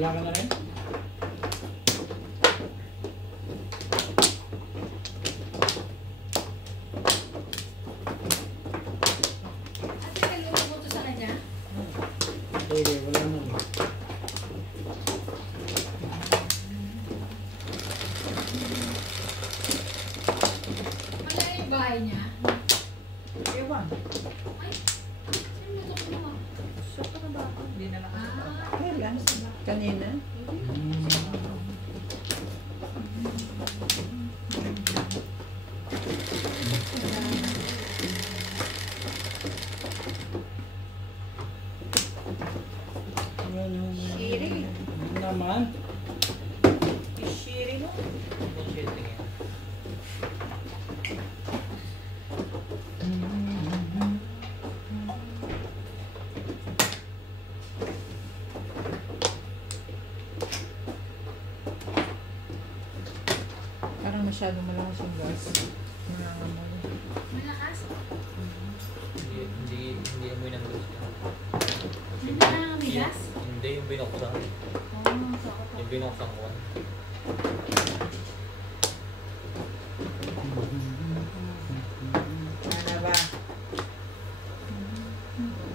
Wala ka na rin? Ate, nagluto mo to sa kanya? Sige, wala na rin. Wala yung bahay niya? Ewan. Ay, sino luto mo? Siya pa na ba ako? Hindi na lang ako. Ah, Kailan? Kanina? Shiri. Hindi naman. Shiri mo. Parang masyadong malakas yung gas. Nangangamoy. malakas? Hindi amoy ng gas yan. Hindi na ang bigas? Hindi, yung binuksan. Oo, so ako Yung binuksan ko. Ano ba?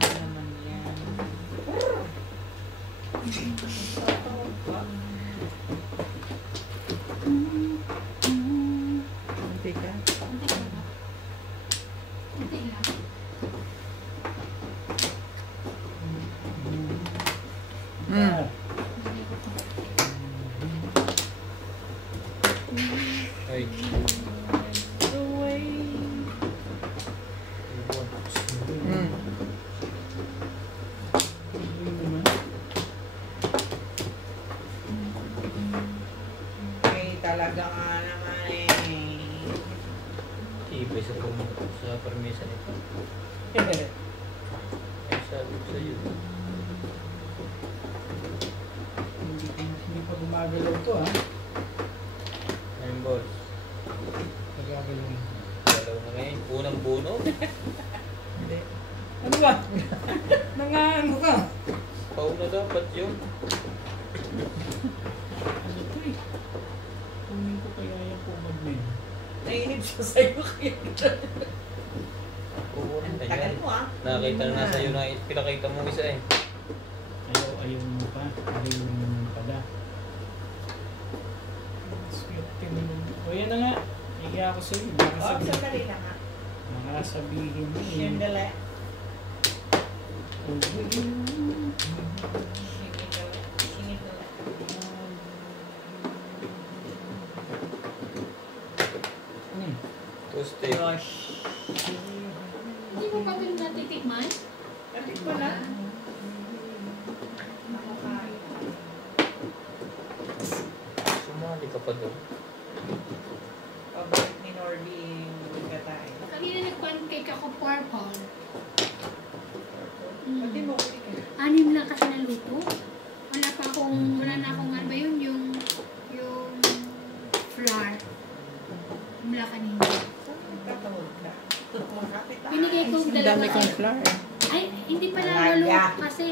Ano naman yan? Hindi ka? Kunti lang. Kunti lang. Ah, Ay, Away. ibon. hindi naman. Okay, talaga nga naman eh. Ibay sa permisa nito. Ay, sabi ko sa'yo. Hindi pa gumagalaw to, ha? Ayun, boss. Nagagalaw. Dalaw na ngayon. Unang puno. Hindi. Ano ba? Nangaano ka? Pauna dapat yun. Ano to eh? Kunin ko kaya yung pumag na yun. Nainip siya sa'yo kaya. Kukunin Ang na tagal yan. mo ah. Nakita na nasa iyo na pinakita mo isa eh. Ayaw mo pa. Ayaw mo naman pala. Swerte mo naman. O yan na nga. Higa ako sa'yo. Oh, sandali lang ah. Makasabihin mo eh. Sandali. Over you. Singit na lang. Tuesday. Gosh. Hindi mo pa ito natitikman? Kapit mo na. Makakain. Sumali ka pa doon. Pabalik ni Norby yung katay. Kanina nag-pancake ako purple. Pati mo ulit ka. 6 lang kasi naluto. Wala na akong ano ba yun, yung flour. Mula kanina. Saan nagtatawag ka? Kapit ah. Binigay ko Ang dalawa. dami kong flour. Ay, hindi pala Alaga. walo kasi,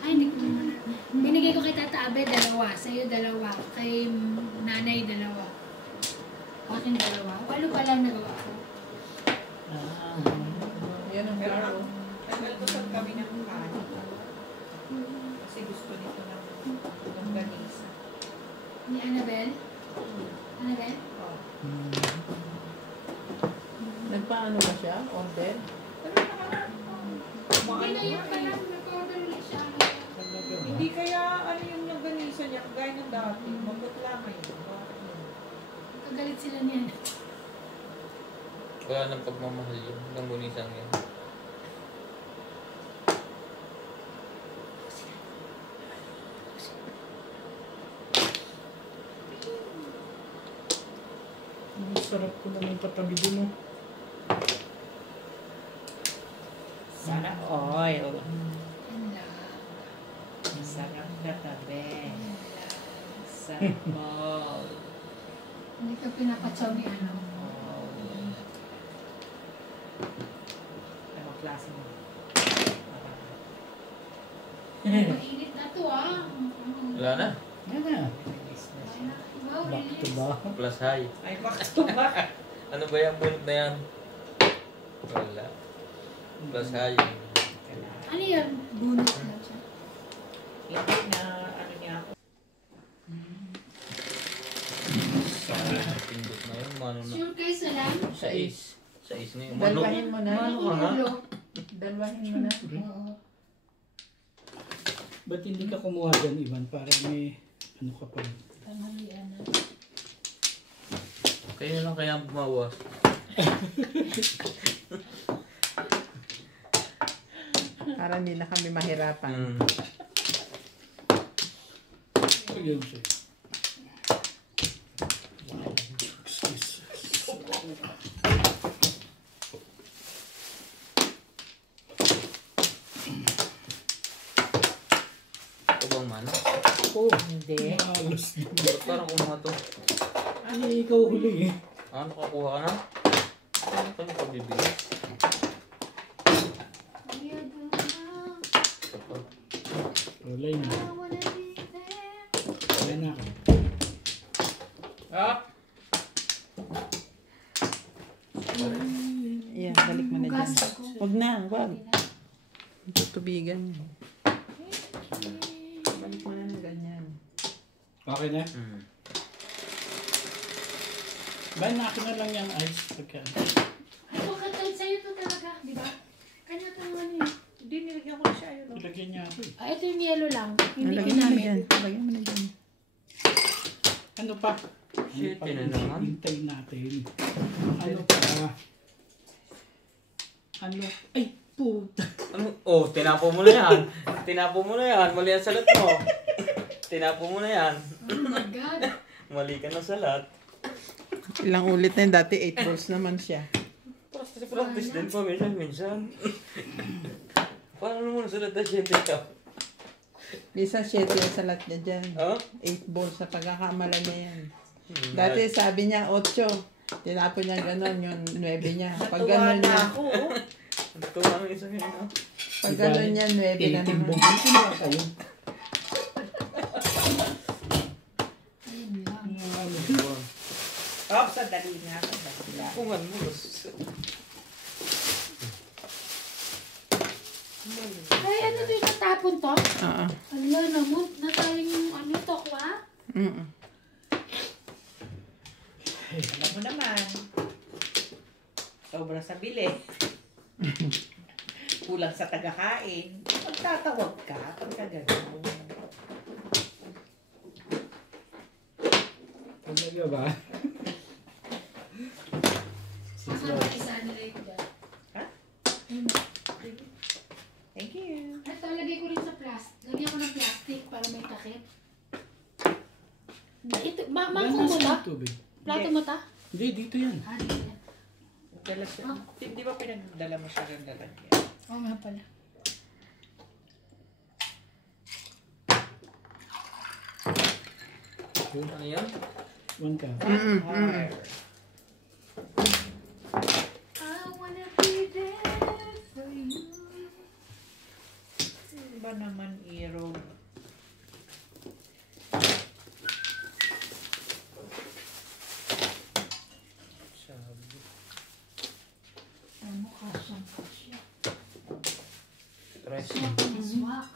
ay, hindi ko naman. Binigay ko kay Tata Abe, 2. Sa'yo, 2. Kay nanay, 2. Akin, 2. 8 pa lang nagawa ko. Ah, Yan ang flour. Tagal ko sa kami ng kanin. Kasi gusto nito ng longganisa. Ni Annabel? Annabel? Oh. Nagpaano ba siya? Order? Pero naman, Hindi na yung pala, nag-order ulit siya. talaga ba? hindi kaya ano yung longganisa niya, kagaya ng dati. Maputla ngayon. Kagalit sila niyan. Wala nang pagmamahal yun. Nang gunisang yan. Ang sarap ko naman katabi din, oh. Sana oil. Yan lang. Sarap na tabi. Yan lang. Sarap all. Hindi ka pinapatsaw ni ano. Ano klase mo? Mainit na to ah. Wala Wala na. Yan na. Wow, Back to release. back. Plus high. Ay, back to back. Ano ba yung bunot na yan? Wala. Plus high. Ano yan? Bonus lang siya. Hindi na, ano niya ako. Pindot na yun. Mano na. Sure kayo sa lang? Sais. Sa is na yun. Dalwahin mo na. Mano ka nga? Dalwahin mo na. Oo. Ba't hindi ka kumuha dyan, Ivan? Para may ano ka pa. Tanghalian na. Kayo lang kaya bumawas. Para hindi na kami mahirapan. Ayun siya. Excuse. Ito bang mano? Oh, Hindi. malas din. Ba't parang kumuha to? Ay, ikaw huli eh. Ah, nakakuha ka na? Ano pa yung pagbibigay? Ito pa. Wala na. Wala na ako. Ah! Yan, balik mo na dyan. Hugas ko. Huwag na, huwag. Tutubigan yan. Balik mo na ng ganyan. Okay na? Hmm. Ba, nakin na lang yung ice. Pagka. Ay, wakatay sa'yo to talaga, di ba? Kanya to naman eh. Hindi, nilagyan ko na siya. Ayun, oh. Ilagyan niya ako eh. Ah, ito yung yellow lang. Hindi Lagyan mo na namin. dyan. Lagyan mo na dyan. Ano pa? Shit, Ano pa yun na yung naman. hintay natin? Ano pa? Ano? Ay, puta. Ano? Oh, tinapo mo na yan. Tinapo mo na yan. Mali ang salat mo. Tinapo mo na yan. Oh my God. Mali ka na salat. Ilang ulit na yun. Dati 8 balls naman siya. Practice din po minsan. Paano mo nasalat na siya dito? Bisa 7 yung salat niya dyan. Oh? 8 balls sa pagkakamala niya yan. Dati sabi niya 8. Tinapon niya gano'n yung 9 niya. Pag Natuwa gano'n na niya, ako. oh. Natuwa ng isa yun. Oh. pag gano'n niya 9 na 18 naman. bong. Ito na kayo. Ayun lang. Ano? Oh, sandali nga. Sandali. Pungan mo. Ay, ano to yung natapon to? Oo. Ala naman, nasayang yung ano, tokwa? Mm-mm. Alam mo naman. Sobra sa bili. Kulang sa tagakain. Magtatawag ka pagka gano'n. Talaga ba? Saan ba isa nila ito dyan? Ha? Ayun. Thank you. Ito, lagay ko rin sa plastic. Lagyan ko ng plastic para may takip. Ito, mangkong mo ta? Tubig. Plato mo ta? Hindi, dito yan. Ah, dito yan. Dala siya. Di ba pinagdala mo siya ng lalagyan? Oo nga pala. Ano yan? One ka. Vampire. I wanna be there for you. Ano ba naman, Iro? Sabi. Ano ka siyang kasya? Stress. Swak na swak.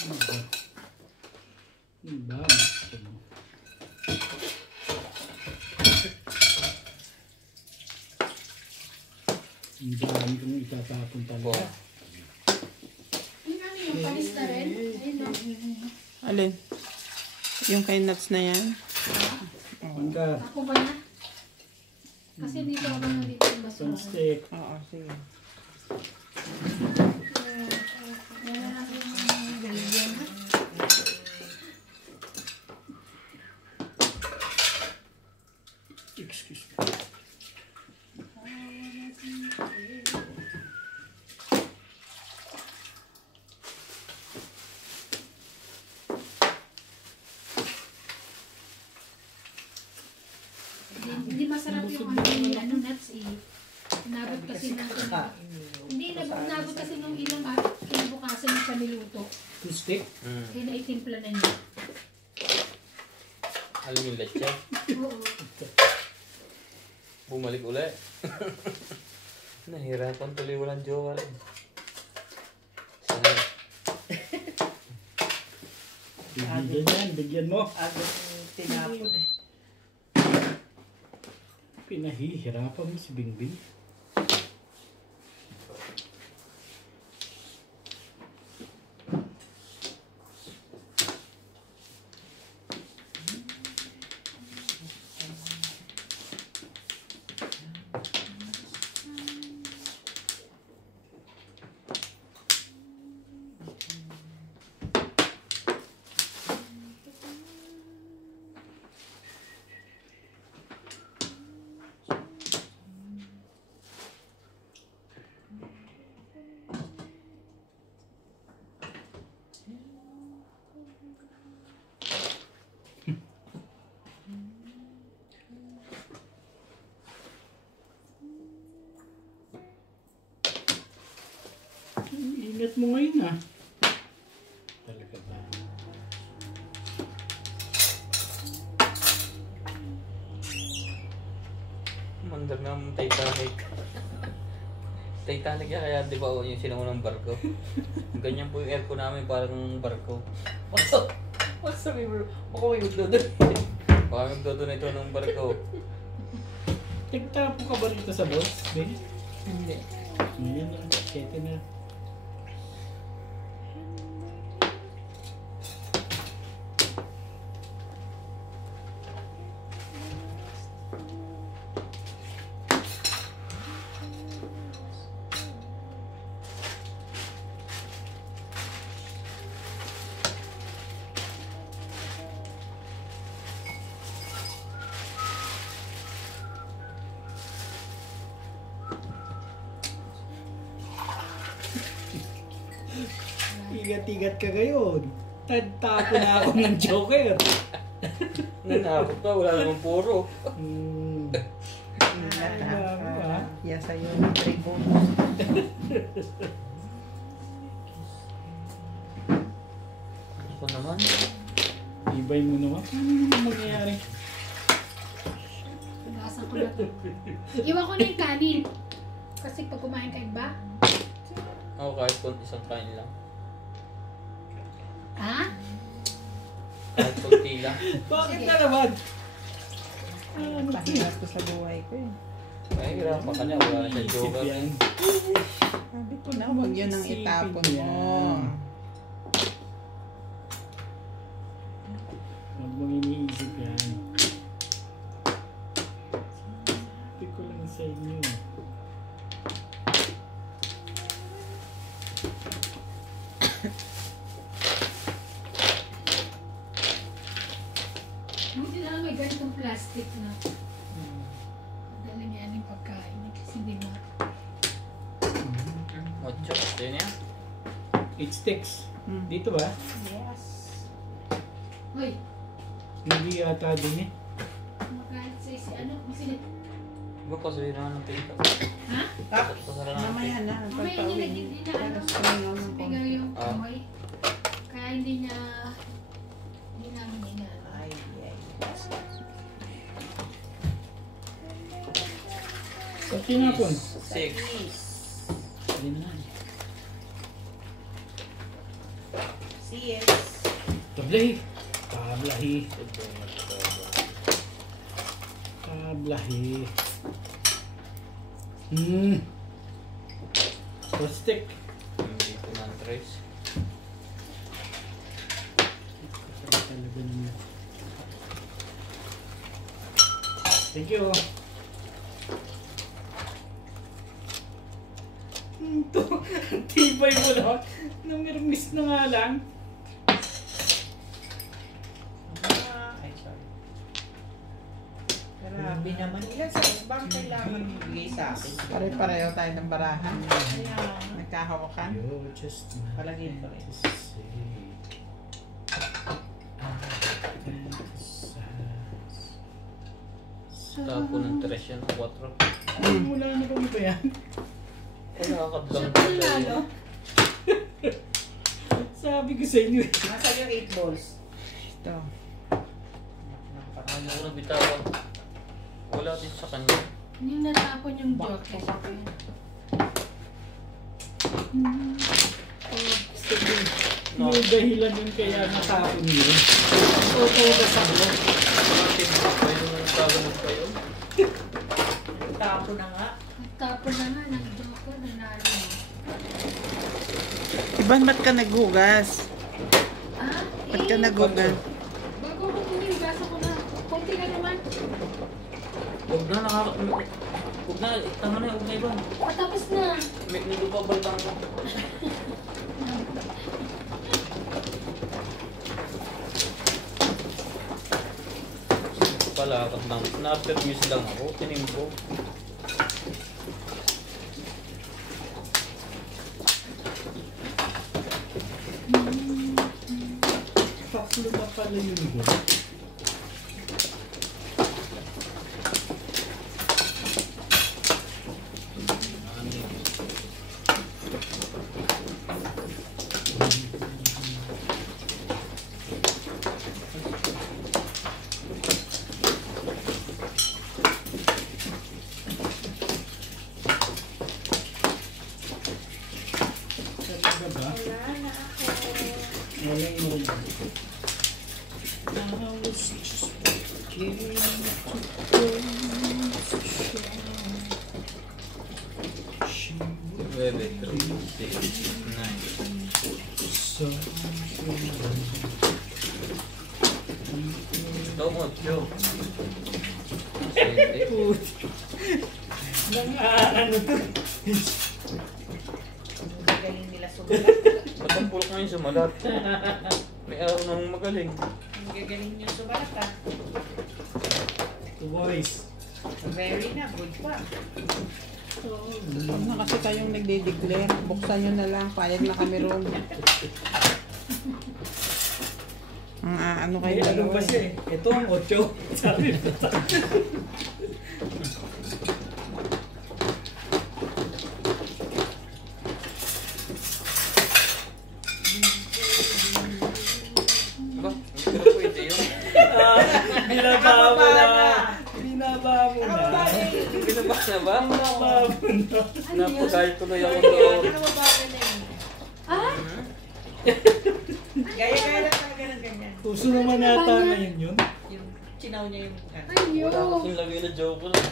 Ano ba? Ano ba? Gusto mo? Ang dami kong itatapon Po. talaga. Yung ano yung panis na rin? Ayun no? Alin? Yung kay nuts na yan? One ka. Ako ba na? Kasi dito ako na dito yung basura. Sunstick. Oo, sige. Excuse me. Hindi masarap yung ano, nuts eh. Nabot kasi nung ilang kinabukasan niya siya niluto. Two stick? Kaya naitimpla na niya. Alam yung leche? Oo. Bumalik ulit. Nahirapan tuloy walang jowa rin. Sanay. Bigyan yan, bigyan mo. Agad tinapon eh. Pinahihirapan mo si Bingbing. Ingat mo ngayon ah. Talaga ba? Mandar na ang Titanic. Titanic yan, kaya di ba yung sinunang barko? Ganyan po yung aircon namin, parang barko. What's sabi mo? Baka may magdodon. Baka may magdodon ito ng barko. Nagtapo ka ba rito sa boss, Ben? Hindi. Ngayon na, 7 na. Igat-igat ka ngayon. Tapo na ako ng joker. Nanakot pa, wala namang puro. Yan sa'yo yung tribune. Ako naman. Ibay mo naman. Ano naman mangyayari? Pag-asa ko na to. Iwan ko na yung kanin. Kasi pag kumain ka ba? Ako kahit kung isang kain lang. Ha? Kahit kunti lang. Bakit na naman? Pahirap ko sa buhay ko eh. Mahihirapan ka niya, wala na siya joker. Yan. Sabi ko na, huwag yun ang itapon mo. Huwag mong iniisip yan. Sabi ko lang sa inyo. Buti na lang may ganitong plastic na. Dala niya yung pagkain. Kasi hindi mo. Ocho, yun yan. 8 sticks. Dito ba? Yes. Hoy, Hindi yata din eh. makalit sa isi. Ano? Masinit. Iba pa sabihin naman ng tita. Ha? Pasara na. Mamaya na. Mamaya niya hindi na ano. Bigaw yung amoy. Kaya hindi niya namin inaano. Ay, ay. Sa tinapon. 6. Hindi na nga. CS. Tablahi. Tablahi. Tablahi. Stick. Hindi ko ng trace. Talaga naman. Thank you. Ito, ang tibay mo na. Namirmis na nga lang. Ay, sorry. Grabe naman. Ilan sa bang kailangan ibigay sa akin? Pare-pareho tayo ng barahan. Nagkahawakan. You just Palagay pa rin. Tapo ng trace yan, 4. Wala na kami ba yan? Palakad lang. Siya panalo. Sabi ko sa inyo eh. Nasa yung 8 balls. Ito. Ano ko na bitawan? Wala din sa kanya. Yung natapon yung joker. May dahilan yun kaya natapon yun. Tutugas ako. Yung taganap kayo. Tapo na nga. Nagtapon na nga, nag-joker, nanalo. Iban, ba't ka naghugas? Ah, Ba't ka naghugas? bago ko hugasan ko na. Konti ka naman. Huwag na, huwag na, tama na, huwag na iba. Patapos na. May nagpapalitan ko. Palakad lang. Na-after-use lang ako, tinimpo. Paklo na pala yun doon. Bebe, 3, 6, 9. Ito mo, Joe. Ano to? Galing nila sumalat. Ba't ang pulok ngayon sumalat? May araw nang magaling. Ang gagaling nyo sumalat ah. Two boys. Very na, good pa. Huwag na kasi kayong nagde-declare. Buksan nyo na lang. Payag na kami roon. Ano kayo Ay, ano dalawa ba siya eh? Ito ang 8. Sabi ko. Ba? Hindi ko pwede yun. Binaba mo na. Binaba mo na. Binaba na ba? Binaba mo na. Napagay tuloy ako doon. Ano ba ba na yun? Ah? Gaya-gaya na talaga ng ganyan. Puso naman yata na yun. Yung chinaw niya yung ano. Ayun. Wala kasing lagay na joke lang.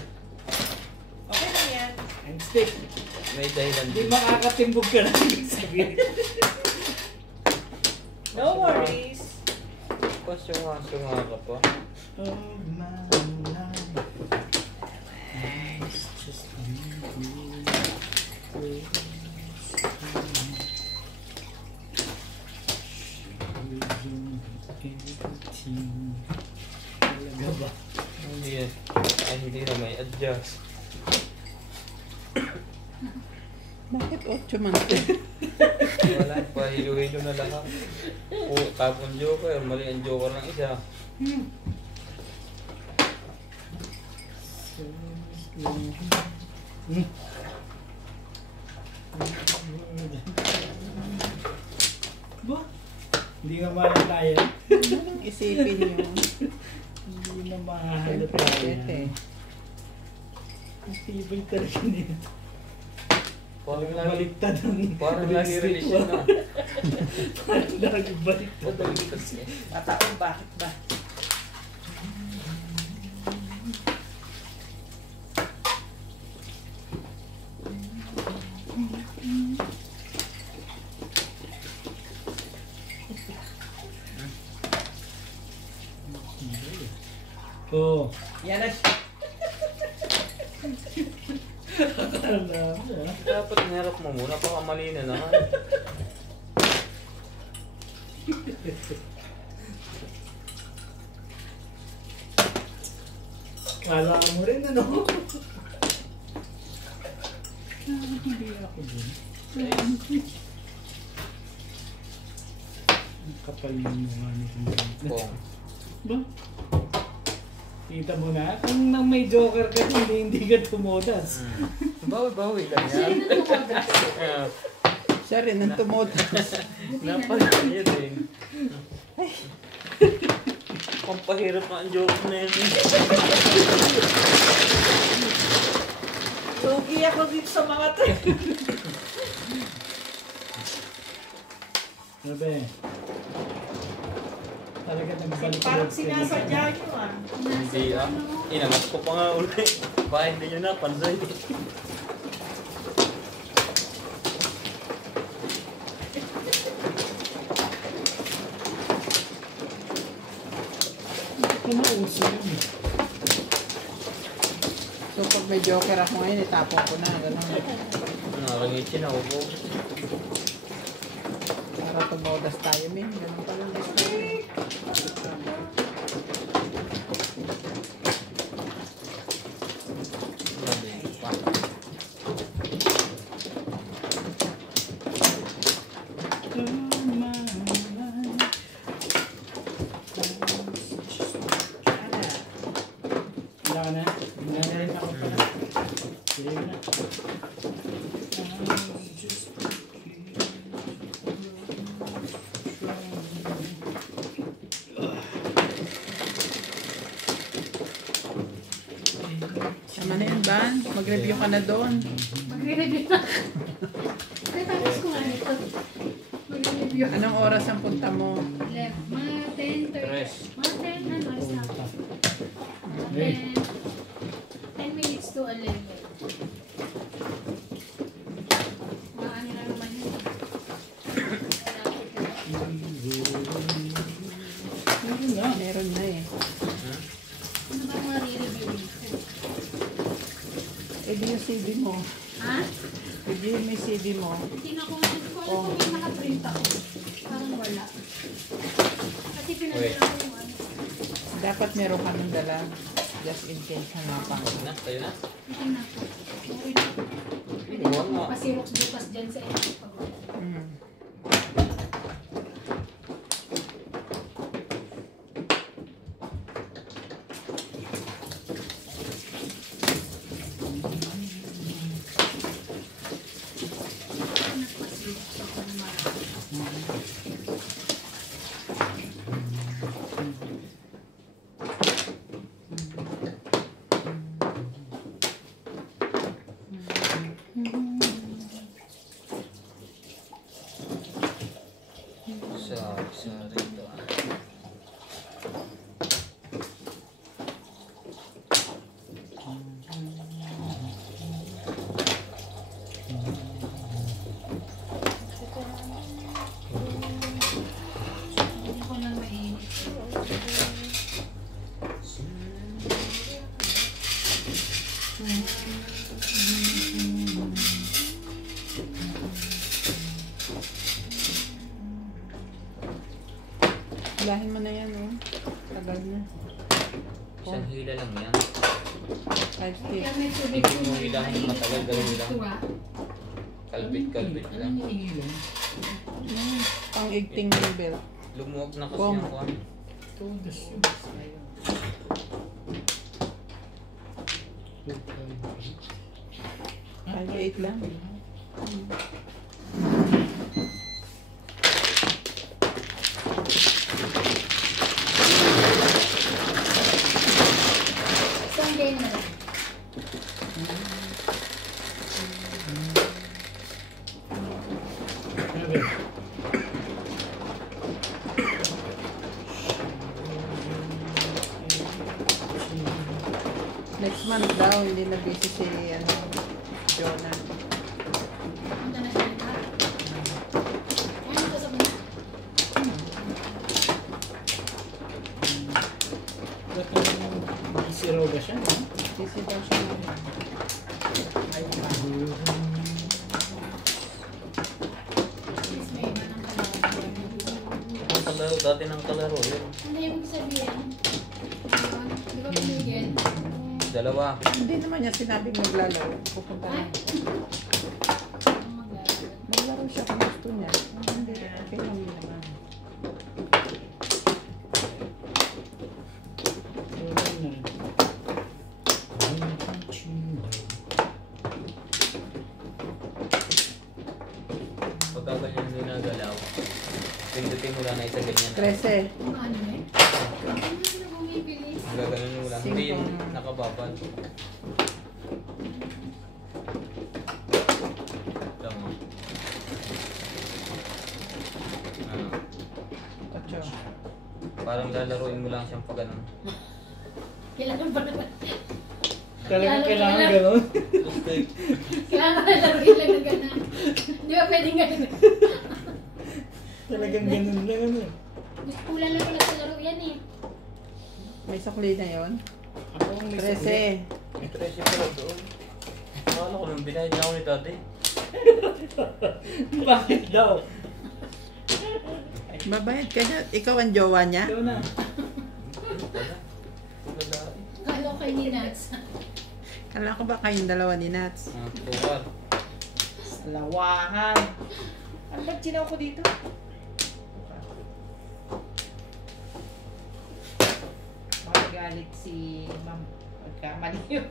Okay lang yan. And stick. May dahilan Hindi din. makakatimbog ka lang. Sabihin. No worries. Pas yung aso nga ka pa. Oh my life. It's just you. Talaga ba? Hindi yan. Ay, hindi na may adjust. Bakit 8 man? Wala, pahilo-hilo na lahat. O, tapon joker, mali ang joker ng isa. Ba? Hindi nga malalayan. Anong isipin nyo? Hindi na Siyempre, mahalatayan. eh. Ang tibay talaga nito. Parang lagi, Baliktad ang parang lagi relasyon na. Parang lagi baliktad. Madali kasi. Tataon, bakit ba? Oo. Yan na siya. Alam mo. Dapat hinarap mo muna, baka mali na naman. Kala mo rin ano? Hindi ako dun. Ang kapal yung mga nito. Kung, Ba? Kita mo na? Kung nang may joker ka, hindi ka tumudas. Bawi-bawi lang yan. Sino na tumodas? Ah, Siya rin ang tumotas. Buti na lang. napakaya din. Pampahirap na ang joke na yun. Lugi ako dito sa mga to. Sabi. Talaga nagbalik Parang sinasadya nyo ah. Hindi ah. Inangat ko pa nga ulit. Baka hindi nyo napansin. Kumauso yun. So pag may joker ako ngayon, itapon ko na. Ganun. Nakangitsin ako po. Para tumodas tayo, min. Ganun pa lang. Wala ka na? Wala na rin ako pala. Sige na. Sama na yun, Ban. Mag-review ka na doon. Magre-review na. Natapos ko nga ito. Magre-review. Anong oras ang punta mo? Left. Mga 10:30. Tres. Mga 10, ano, oras na ako. Hey. 10 minutes to 11. Mga ano na naman yun. Meron na. Meron na eh. Ano ba mga re-review dito? Eh di yung CD mo. Ha? Eh di yung may CD mo. Hindi na ko alam kung may nakaprint ako. Parang wala. Kasi pinadala ko yung ano. Dapat meron ka ng dala. Just in case hanapan. Huwag na, tayo na. Hindi na po. Okay na po. Pwede na Huwag po nga. pasirox bukas dyan sa inyo. Pag Mm. nagpasirox ako ng marami. Sorry ito ah. Hindi ko lang mainit. Hilahin mo na yan, oh. Tagal na. Isang hila lang yan. 5 Kaya sticks. may tubig Hindi ko mo na hilahin ng matagal, gawin lang. Ito ah. Kalbit-kalbit lang. Pang-igting ng belt. Lumuwag na kasi Bom. ang kuwan. Todos yun. Kahit 8 lang. Sunday na lang. Sabi. Next month daw, hindi na busy si Jonah. Punta na siya na. Ano ko sa mga? Ba't busy raw ba siya? No? Busy daw siya. Ay, Please may iba ng kalawang. Ang kalaro, dati ng kalaro yun. Ano yung sabihin? Ayun, di ba pinigil? Dalawa. hindi naman niya sinabing naglalaro. Pupunta na. Ang mag-aaral. Maglaro siya kung gusto niya. Hindi, okay lang yun naman. Wala na. Pindutin mo lang na isa ganyan. 13. Ano eh? Ano na bumibili? Gaganon mo lang. Hindi yung nakababad. Lang mo. Ano? 8. Parang lalaruin mo lang siyang pag ganun. Kailangan ba naman? Talagang Lalo- kailangan lalo- gano'n. Kailangan na laruin lang na gano'n. Di ba pwedeng gano'n? Talagang gano'n lang ano. Kulang lang pala sa laro yan eh. May sukli na yon. Ako ang may sakli. 13. May 13 pala doon. Akala ko nung binayad na ako ni tatay. Bakit daw? Babayad ka na. Ikaw ang jowa niya? Ikaw na. Kala ko kayo ni Nats. Kala ko ba kayong dalawa ni Nats? Tukar. Lawahan. Ano ba't sinaw ko dito? Magalit si ma'am. Pagkamali yun.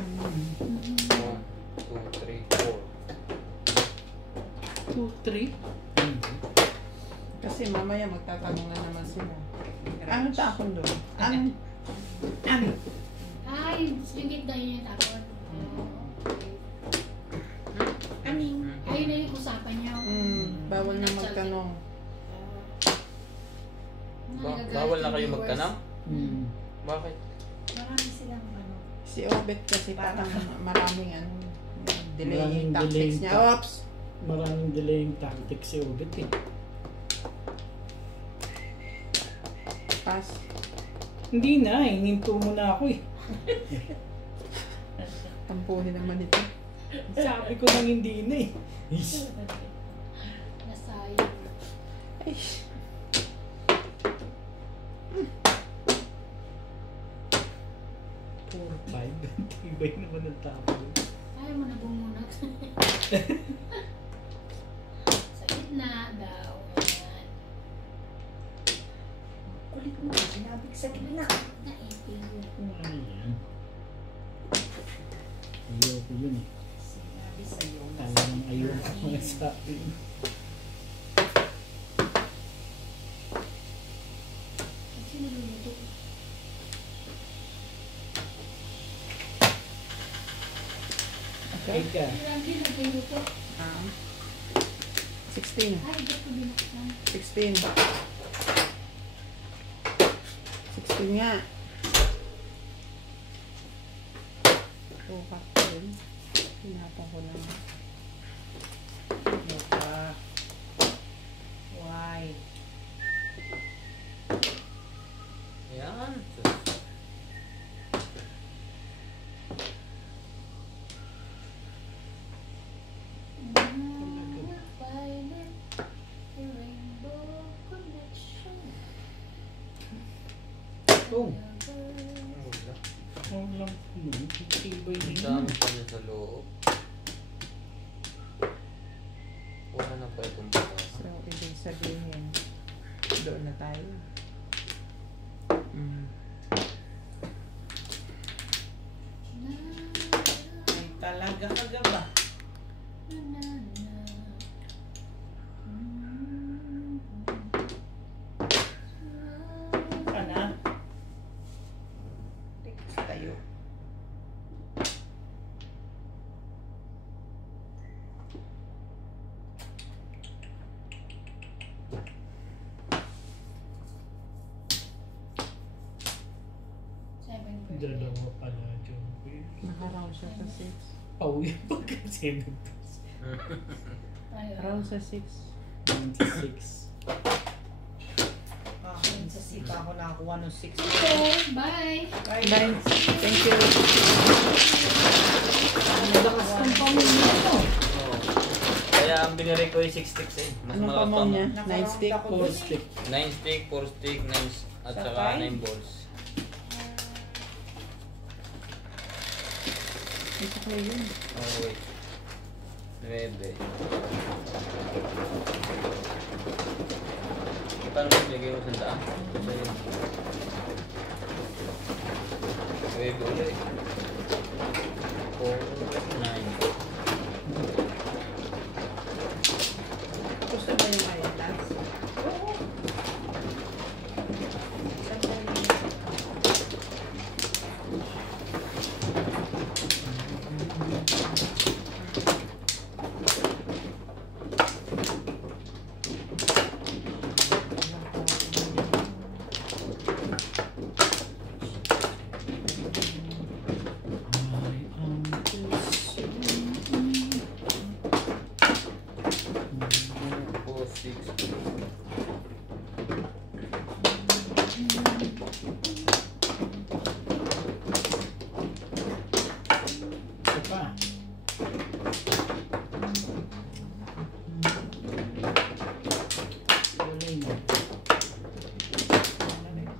One, two, three, four. 2, 3. Kasi mamaya magtatanong na naman sila. Ang tapon doon. Ang Ay, yung gitna yun yung tapon. Aning. Ayun na yung usapan niya. bawal na magtanong. Bawal na kayo magtanong? Hmm. Bakit? Marami silang ano. Si Obet kasi parang maraming delaying Maraming tactics delaying niya. ta- Oops! Maraming delaying tactics si Obet eh. Pass. Hindi na, hininto mo na ako eh. Tampuhin naman ito. Sabi ko nang hindi na eh. Ish. Nasayang. Ay, 4, 5. Tibay naman ang tapo. Ayaw mo na bumunot. Sa gitna daw. Ayan. Kulit mo. Sinabi ko sa gitna. Naipin. Kung ano yan. Ayoko yun eh. Sinabi sa'yo. Talagang ayoko mga sa akin. Sino luluto? Ay ka. Randy nagluluto. 16. Ay, ba't ko binuksan? 16. 16 nga. Tupak ko rin. Pinapa ko lang. Mukha. Why? Yan. Oh, Wala. ako lang. Tibay Ang din dami yun. pa niya sa loob. Wala na pala itong baka. So, ibig sabihin, doon na tayo. Ay, talaga ka ba? Ka na? Tikas tayo. Dalawa pala, Joey. Nakaraw siya sa 6. Oh, yung pagka 7 Round sa 6. 26. Sa sipa ako nakakuha ng 6. Okay, bye! Bye. Bye. Thank you. Malakas ang pamilya mo. Oo. Kaya ang biniri ko yung 6 sticks eh. Mas Anong malakas pamaw pa niya? ma- 9 stick. 4 stick. 9 stick, 4 stick, 9 at Sa saka time? 9 balls. Ito ko yun. Oh, wait. 9. Paano mo bigay mo sa daan? Ito yun. 9 ulit. 4, 9. Gusto ba yung ayatas? Oo. Isa pa. Wala na.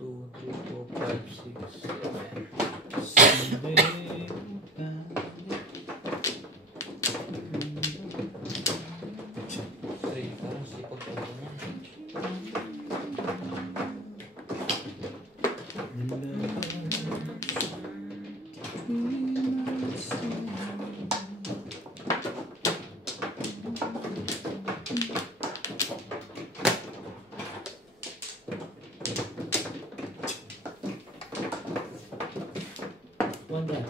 Two, three, four, five, six, seven. Three, parang sipag pa naman. Wanda.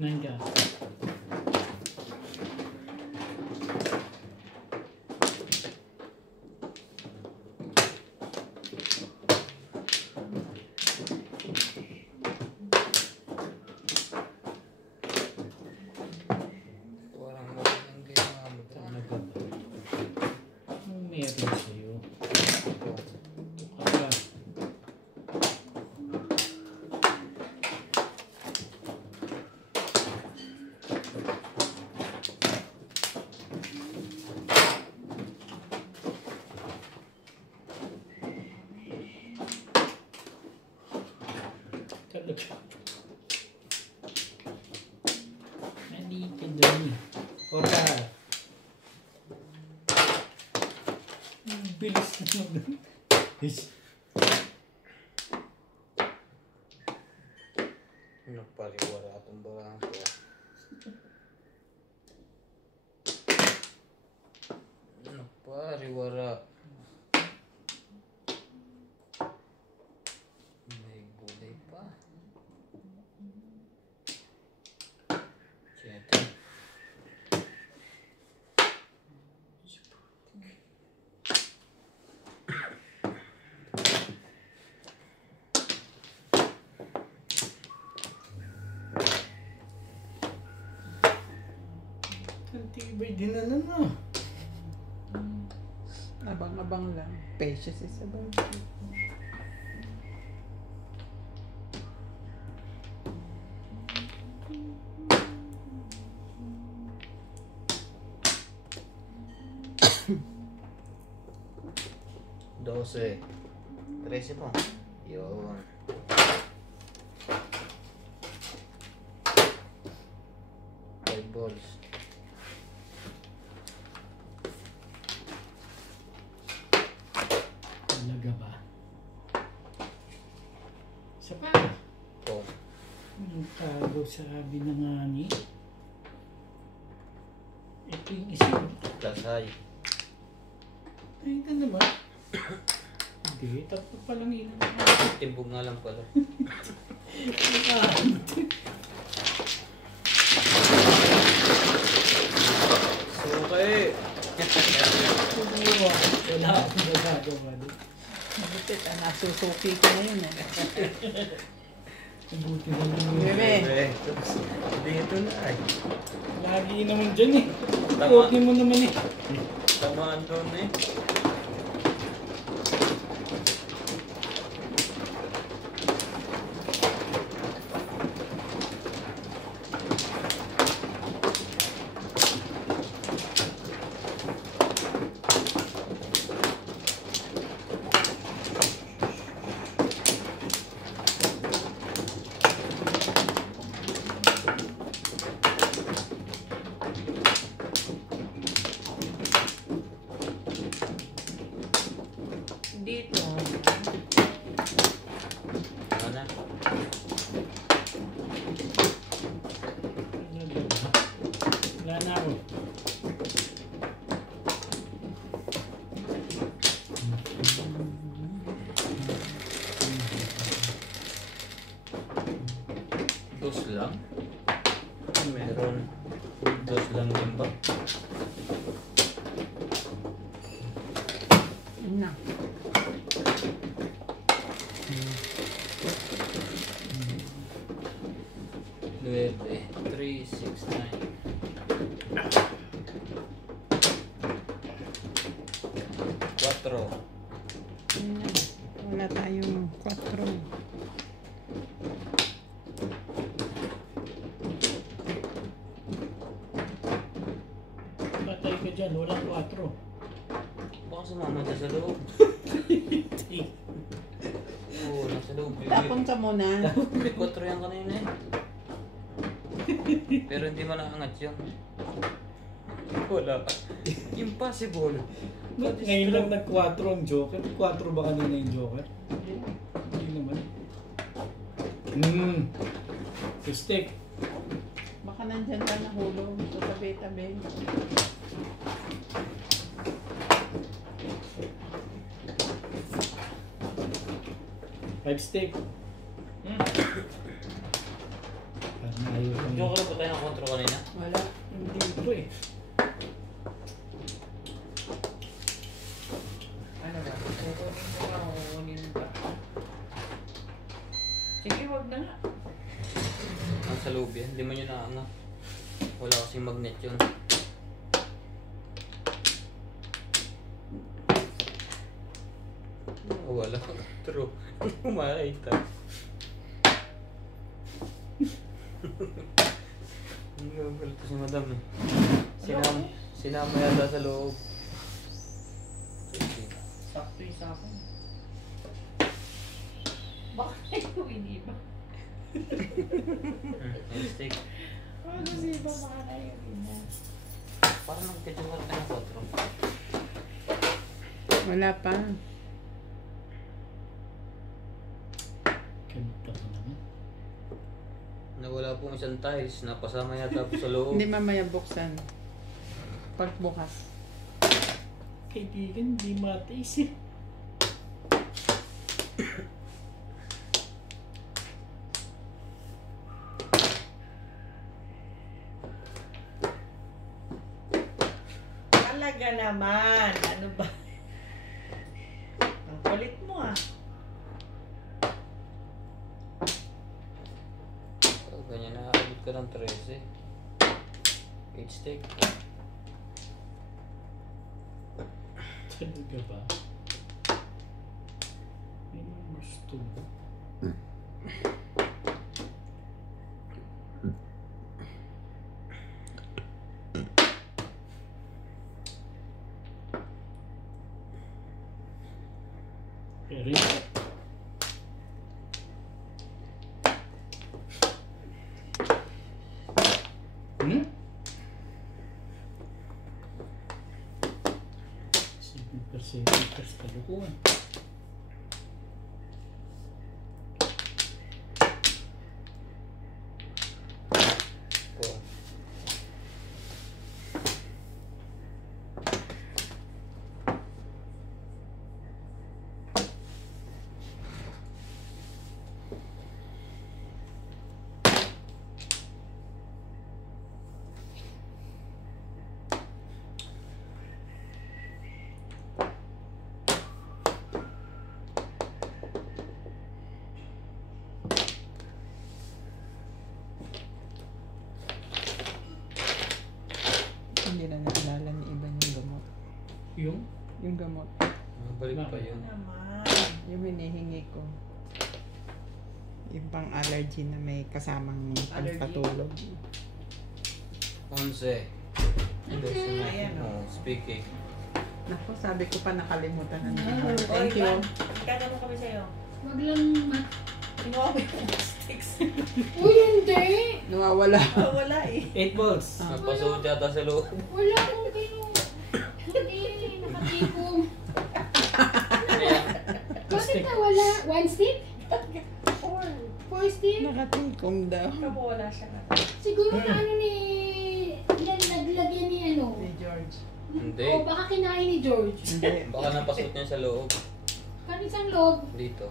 Nine ka. Parang wala nang ginamit. Talaga ba? Anong meron sa'yo? Aba. Talaga. Nandito doon. Opa. Ang bilis naman. Nagpariwara itong barangko. Nagpariwara. May gulay pa. Siyete. Ang tibay din na na. Abang-abang lang. Patience is a virtue. Dose. 13 po. Yun. Five balls. Talaga ba? Isa pa. Four. Ang tago sabi na nga ni. Ito yung isa. Plus high. Ay, ito naman. Hindi, tatlo pa lang yun. Timbog nga lang pala. Suki! Wala akong nagagawa doon. Mabuti, nasusuki ko na yun eh. Buti na lang. Bebe, Dito na ay. Lagi naman dyan eh. Tama. Okay mo naman eh. Tamaan doon eh. Dito. Ano na? Wala na ako. Dos lang? Meron. Dos lang din ba? yun na. Nueve, 3, 6, 9. Cuatro. Yun na. Wala tayong 4. Patay ka dyan, walang 4. Baka sumama dyan sa loob. Oo, nasa loob. Tapon ka muna. May 4 yan kanina eh. Pero hindi mo naangat yun. Wala. Impossible. Ngayon lang nag-4 ang Joker. 4 ba kanina yung Joker? Hindi naman. Stick. Baka nandyan ka nahulog sa tabi-tabi. Five stick. Parang ayaw ko Joker ba tayo ng 4 kanina? Wala. Hindi ko eh. Ano ba? Kukunin ko ba o kukunin ba? Sige, wag na nga. Nasa loob yan. Hindi mo nyo naangat. Wala kasing magnet yun. Oh, wala. True. Umakita. Hindi ko palito si madam eh. Sinama yata sa loob. Sakto yung sa akin. Bakit ko iniba? Stick. Ano si iba baka na yung ina? Parang nagkajungan ka ng 4. Wala pa. Kanta ko naman. Nawala pong isang tiles. Napasama yata po sa loob. Hindi mamaya buksan. Pagbukas. Kaibigan, di matiis eh. Talaga naman. Ano ba? Ang kulit mo ah. Oh, ganyan nakakabot ka ng 13. 8 stick. Talaga ba? Ano gusto mo? Pero hmm? 7% interest kalukuhan. Oh. Yung gamot. Balik pa yun. Naman. Yung hinihingi ko. Yung pang-allergy na may kasamang Allergy? pagpatulog. 11. Ayan, Oh, speaking. Naku, sabi ko pa nakalimutan na naman. No. Thank you. Ikano mo kami sa'yo. Wag lang Kinuha mo yung sticks. Uy, hindi! Nawawala. Oh, wala eh. 8 volts. Napasuot yata sa loob. Wala akong kayo. Hindi, nakatipong. Kaya, Bakit na wala? One stick? Four stick? Nakatikom daw. Kapo wala siya na. Siguro na ano ni... Naglagyan ni ano. Si George. Hindi. O baka kinain ni George. Hindi. Baka napasuot niya sa loob. Kanisang loob. Dito.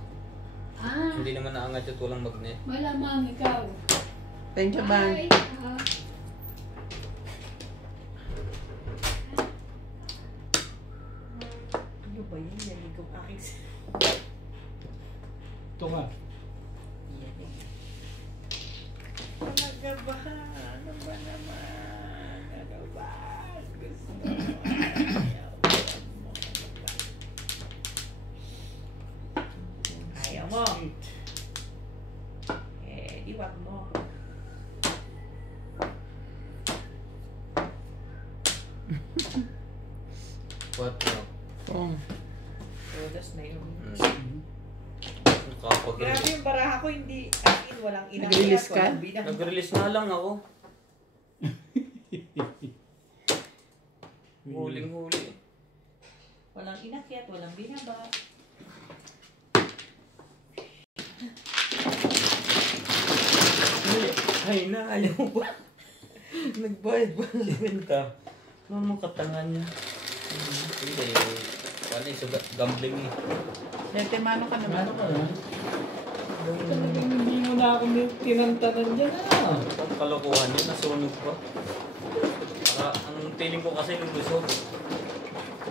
Ah, Hindi naman naangat yun, walang magnet. malamang ikaw. Thank you, Bang. Bye. Ano ba yun? Yan yung aking... Ito nga. Yan eh. Talaga ba? Ano ba naman? Ano ba? Gusto mo? Ayaw mo. Eh, di wag mo. Quatro. Kung. Todos na yun. Kapag Grabe yung baraha ko, hindi, as in, walang inang. Nag-release ka? Walang binang. nag-release nga lang ako. Huling-huli. Walang inakyat, walang binaba. Ay na, ayaw ba? Nagbayad ba sa benta? Ano katangan niya? Hindi, paano yung gambling eh. Dete, mano ka naman. Ano ka na? Talagang hindi mo na ako tinantanan dyan ah. Ang kalokohan yun, nasunog pa. Ang feeling ko kasi lulusog.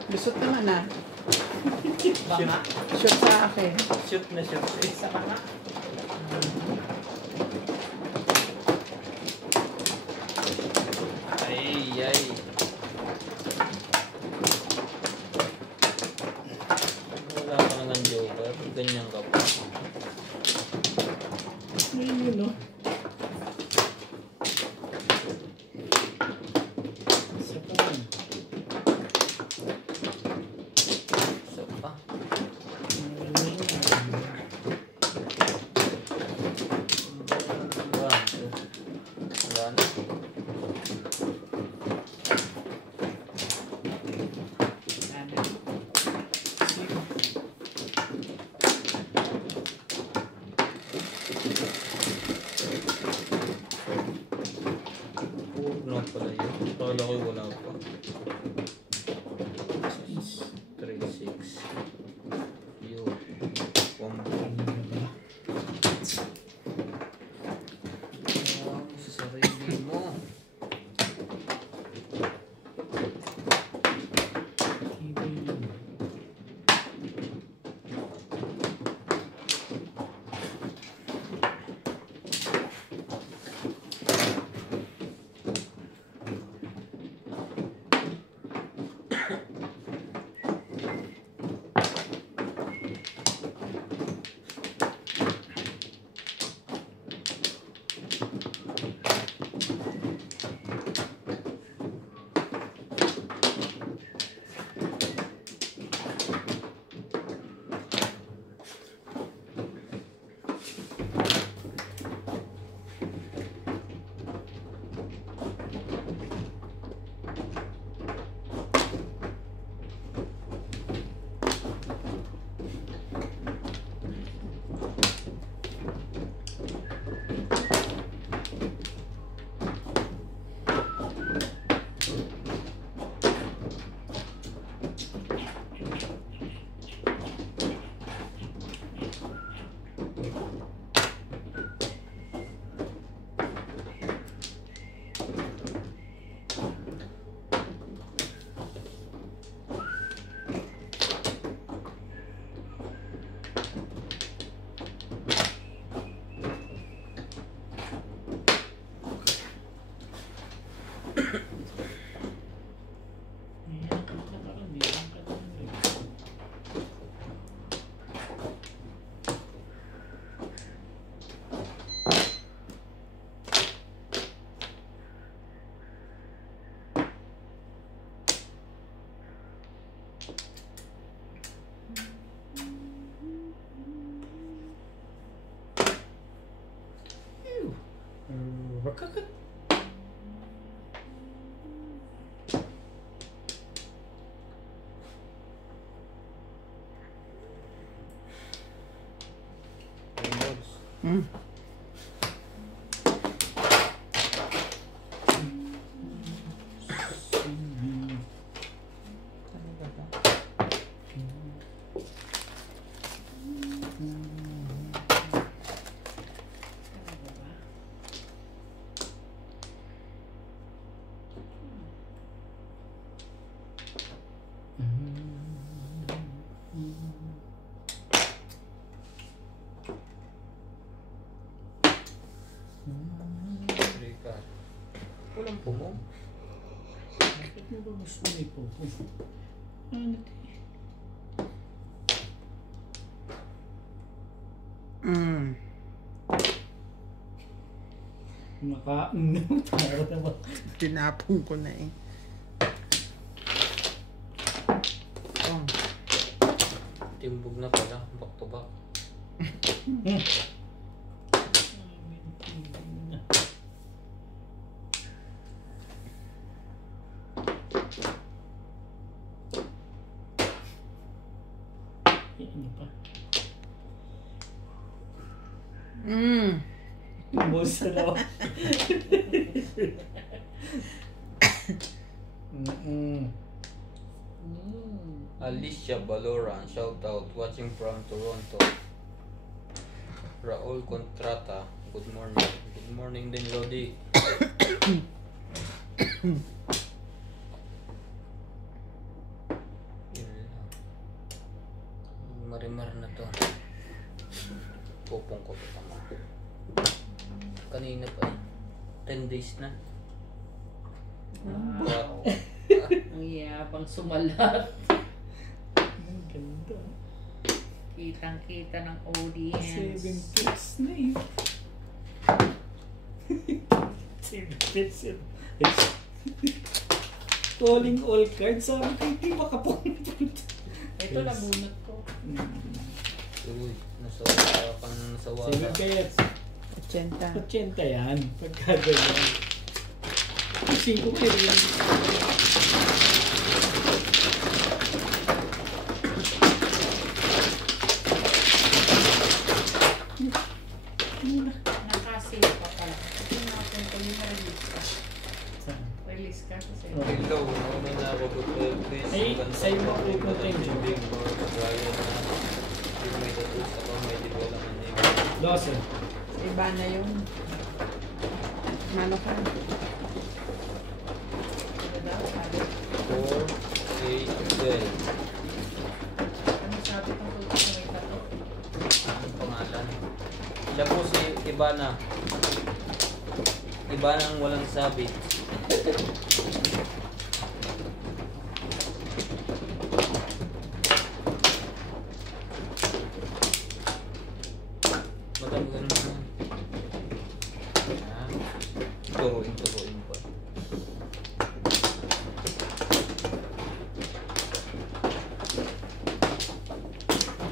Lusot naman ah. Banga. Shoot sa akin. Shoot na shoot eh. Sa banga. Ay, ay. Wala ka na ng joker. Ganyan ka pa. Yun yun no. Isa pa rin. Isa pa. Wala na. Kakat. Remotes. Hmm. Talaga ba? Ano ba? Rika. Walang pumong. Bakit mo ba gusto na ipopo? Ano ito? Hmm. Nakain na mo. Tara na ba? Tinapon ko na eh. Oh. Timbog na pala. Back to back. Ano pa? Hmm. Boss na daw. Alicia Baloran, shout out, watching from Toronto. Raul Contrata, good morning. Good morning din, Lodi. Yun lang. Marimar na to. Pupong ko ito tama. Kanina pa eh. 10 days na. Wow. Ang yabang sumalat. Ang ganda. Kitang-kita ng audience. 7 kids na eh. 7 kids yun. Calling all cards. Sabi ko, hindi makapunta. Ito nabunot ko. Uy, nasawa ka na nasawa 7 ka. kids. 80. 80 yan. Pagkagalan. 5 kids. Nakasave pa pala. Hindi natin ko yung release ka. Release ka kasi. Hello, nauna na ako please. Ay, sa'yo mo po po tayo. Brian na. Yung may tatus ako, may di ko alam ang name. 12. Iba na yun. Mano ka? Ano daw? Sabi. 4, 8, 12. Ano sabi kong tutos na may tato? Ang pangalan. Siya po si Ibana. Ibana ang walang sabit. Madam, ganun na. Ah, turuin pa.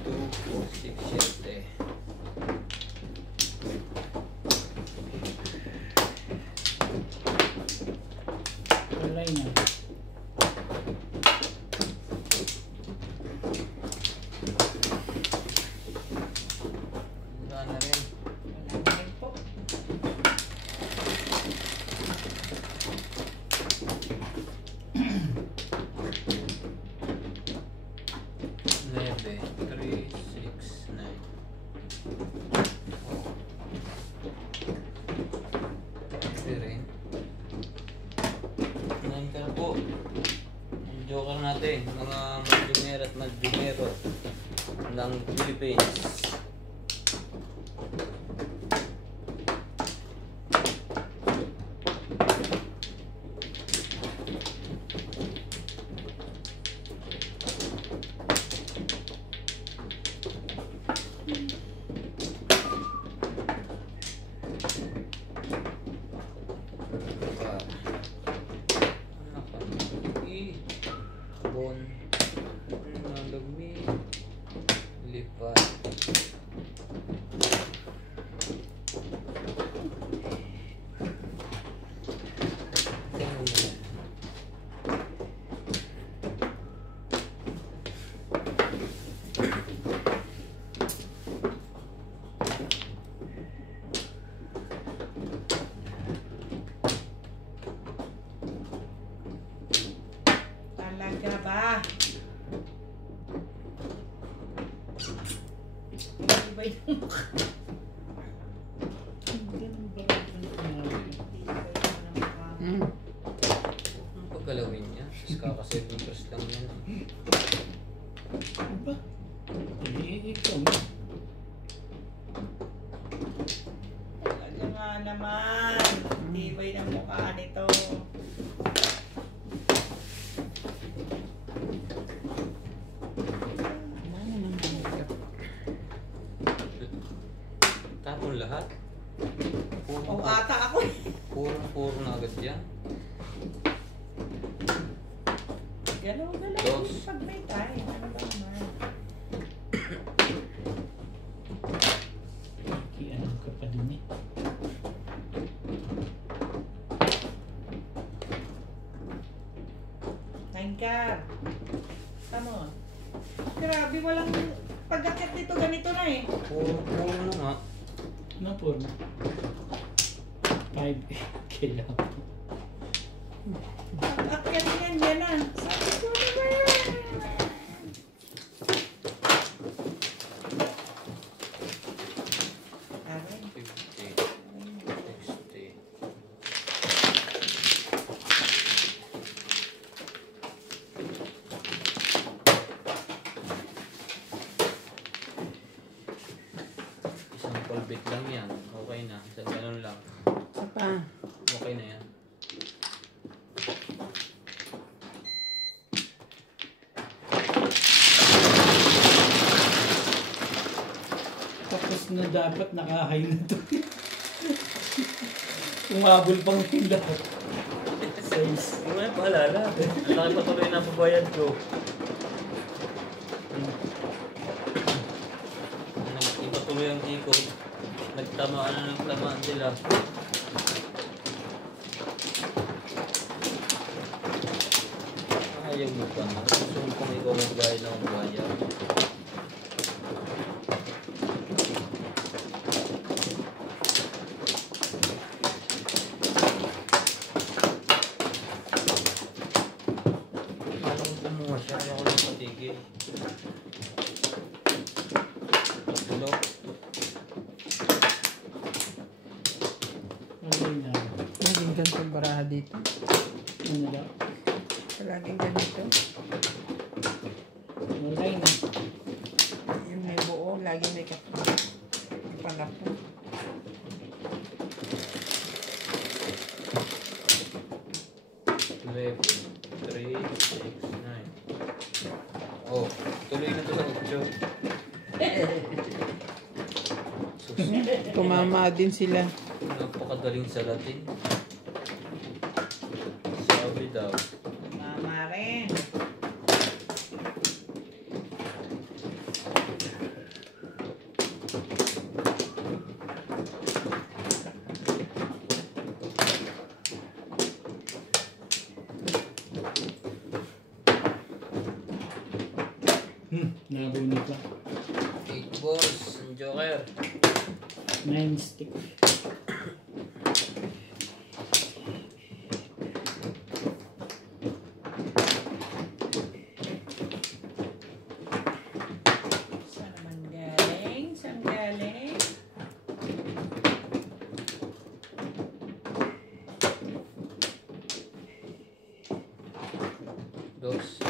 Two, four, six, 7. Wala na. Wala na rin. Wala na rin po. Neve, 3, 6, 9. Pwede rin. 9 ka na po. Ang joker natin, mga Madjumer at Madjumero ng Philippines. Bon, nalagmi, lipat. Tibay ng mukha. Ganun ba ang sinabi? Mm. Ang paggalawin niya. Sus, kaka-7 years lang yan. Ano ba? Ikaw. Talaga nga naman. Tibay ng mukha nito. Tapon lahat. O ata ako. Puro na agad yan. Galaw-galaw. Dos. Pag may time. Ano ba naman? Ano ka pa din eh. Nangkar. Tama. Grabe, walang pag-akit nito ganito na eh. Puro na nga. Ano po? 5 kailangan. Pag-akit yan na. Sabi ko naman. Aray. 50. 60. Isang pulbit lang yan. Okay na. Isang ganun lang. Isa pa. Okay na yan. Tapos na dapat nakahay na to. Umabol pang yung lahat. Size. Hindi mo na paalala. Ang laki patuloy na pabayad ko. Ipatuloy ang ikot. Nagtamaan na ng tamaan sila. Ayaw mo pa na. Gusto mo kung ikaw magbayad ng bayad. Paano kung kumuha siya? Ayaw ko lang patigil. Hello? Okay na. Laging ganito ang baraha dito. Ano daw? Laging ganito. Wala na. Yung may buo, laging may kapanap po. Oh, tuloy na to sa 8. Tumama din sila. Napakadaling sa Latin. Sabi daw. Mama rin. Nabunod lang. 8 balls, ang joker. 9 stick. Saan naman galing? Saan galing? Dos.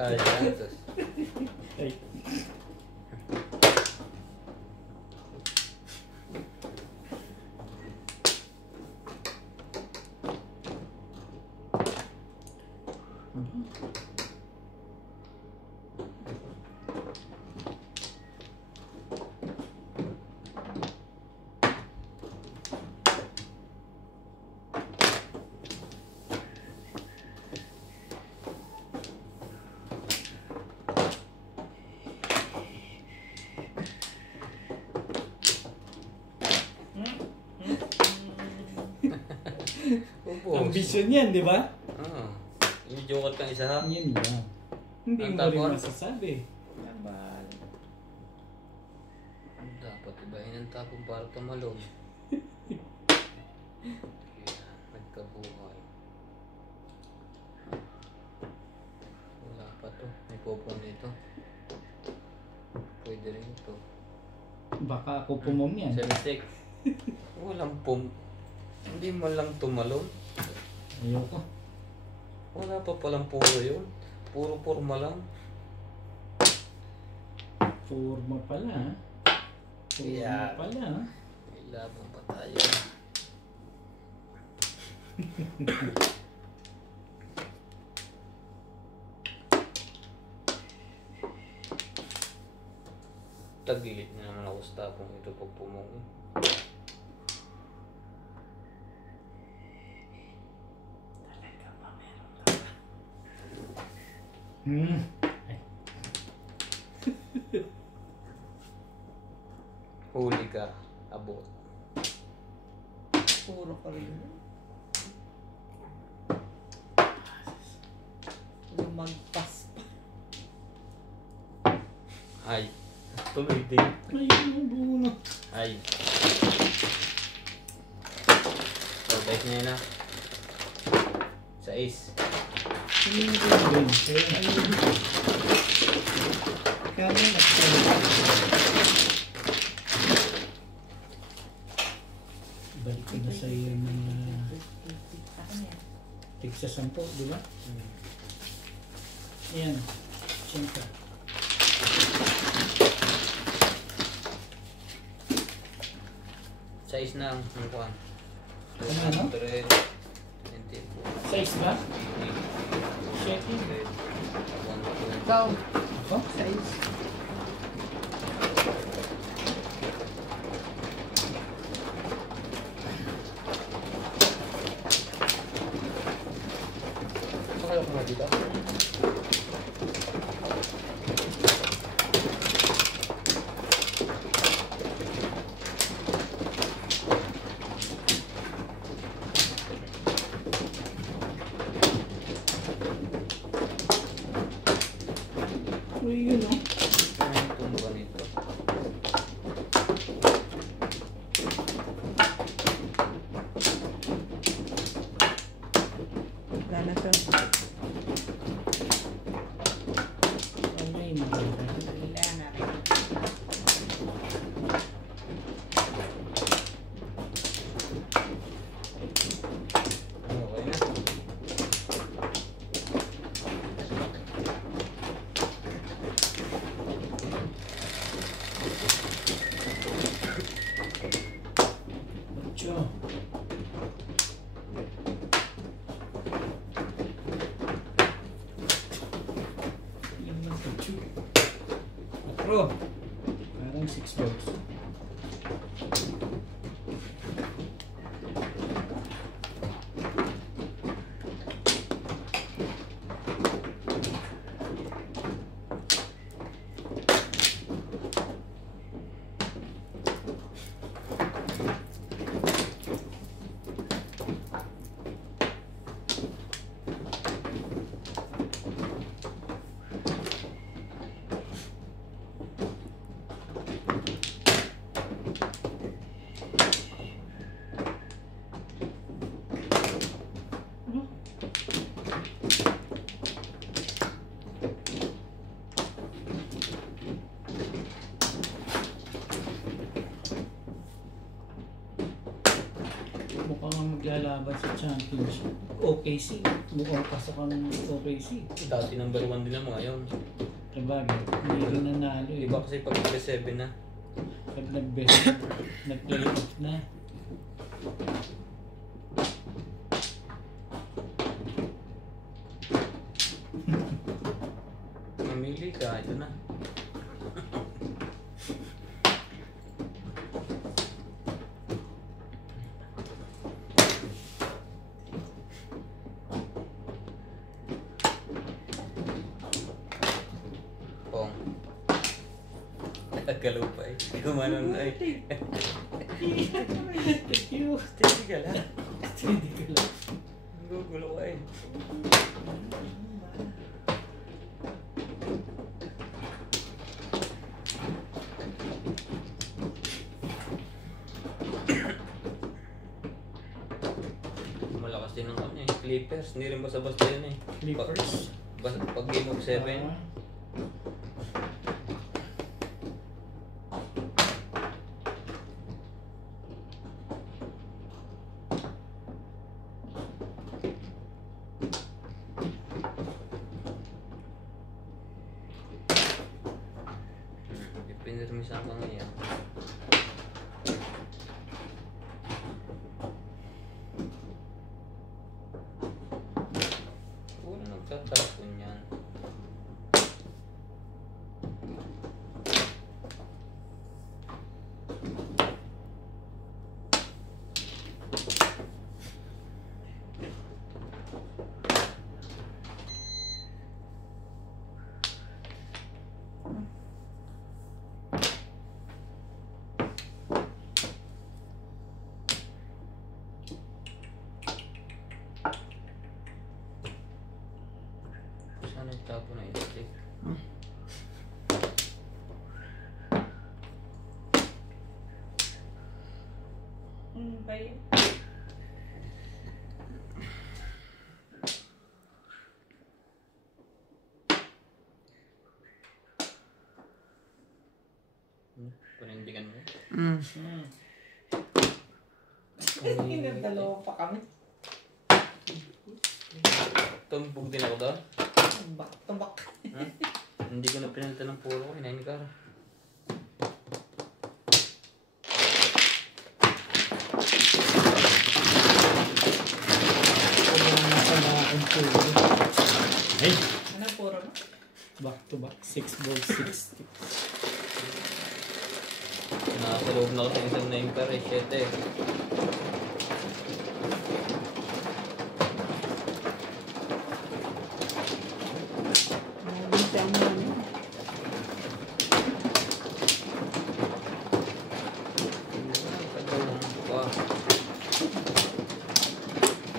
Ayan, tos. Ay. boss. Ambisyon yan, di ba? Yung joker kang isa ha. Yan lang. Hindi Ang mo rin tapon? masasabi. Laban. Dapat ibahin ang tapon para tumalon. Nagkabuhay. Wala pa to. May popon dito. Pwede rin ito. Baka ako pumom yan. Sa mistake. Walang hindi man lang tumalon. Ayoko. Wala pa palang puro yun. Puro forma lang. Forma pala. Ha? Forma Yeah. pala. Ha? May laban pa tayo. Tagilid na naman ako sa tapong ito pag pumungi. Ay. Huli ka, abot. Puro ka rin. Lumagpas pa. Ay, tuloy din. Ay, buno. Ay. Surprise niya na. Sa ace. Hindi mo rin. Kaya ano. Kaya balik ko na sa iyo ng tigsa 10, di ba? Ayan. Siyempre. Sa ace na ang kuhan. Ano? 200. Size ba? Checking. Ikaw, Ako? size. Pakala ko nga dito. Uy, yun o. Ano itong ganito? Wala na to. Ano yung maganda? Wala na rin. Okay na. Ocho. Yan lang ocho. Patro. Parang 6 balls. Mukhang maglalaban sa championship. OKC. Mukhang pasok ang OKC. Dati number 1 din naman ngayon. Sabagay, hindi rin nanalo eh. Iba kasi pag 7 na. Pag nag-best, nag-playoff na. Mamili ka, ito na. Pong. Nagalaw pa eh. Gumanon na eh. Thank you. Steady ka lang. Hindi ko lang. Gugulo ka eh. Malakas din ang kanya eh. Clippers, hindi rin basta-basta yun eh. Clippers. Pag game of 7, pinirmisan ko ngayon. Una nagtatapon yan. Saan nagtapon na stick? Ba yun? Panindigan mo. Dalawa pa kami. Tumbog din ako doon. Tubak. Hindi ko na pinalitan ng puro ko. Hinahin ka. Ay! Ano puro no? Back to back. 6 balls, 6 sticks. Nasa loob na kasi isang 9 pa rin. 7. Nabisa mo ano.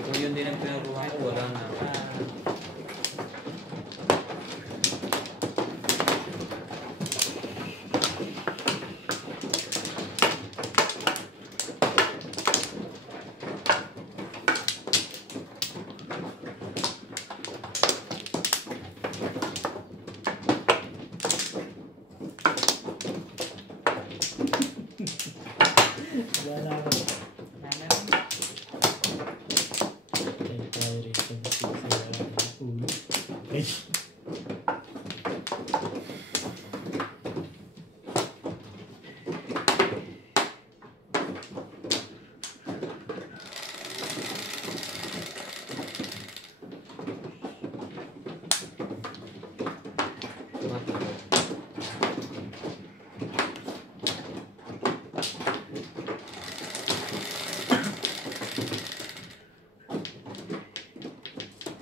Kung yun din ang pinaruhan ko, wala na. Wala na. Ay, Pirates of the Seas. Wala na. Ulo. Ay!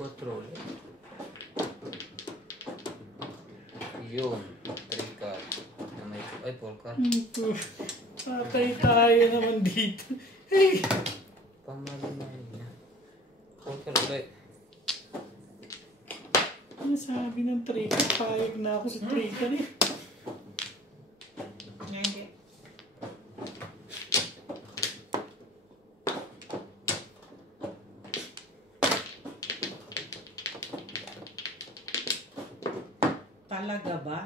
Control. Yun. 3 card. Ay, 4 card. Patay tayo naman dito. Ay! Pamalimay niya. 4 card ulit. Ano sabi ng trigger? Payag na ako sa trigger eh. Hindi. Talaga ba?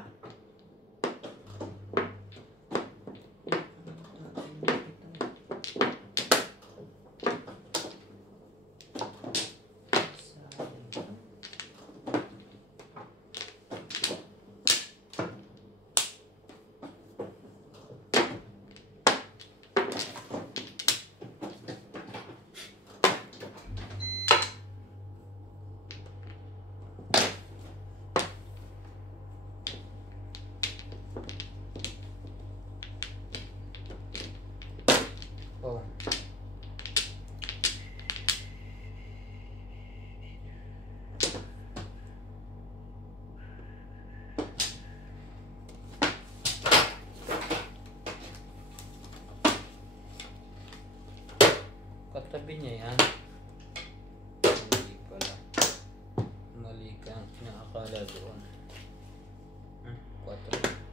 Oh. Katabi niya yan. Mali ka ang inaakala doon. 4.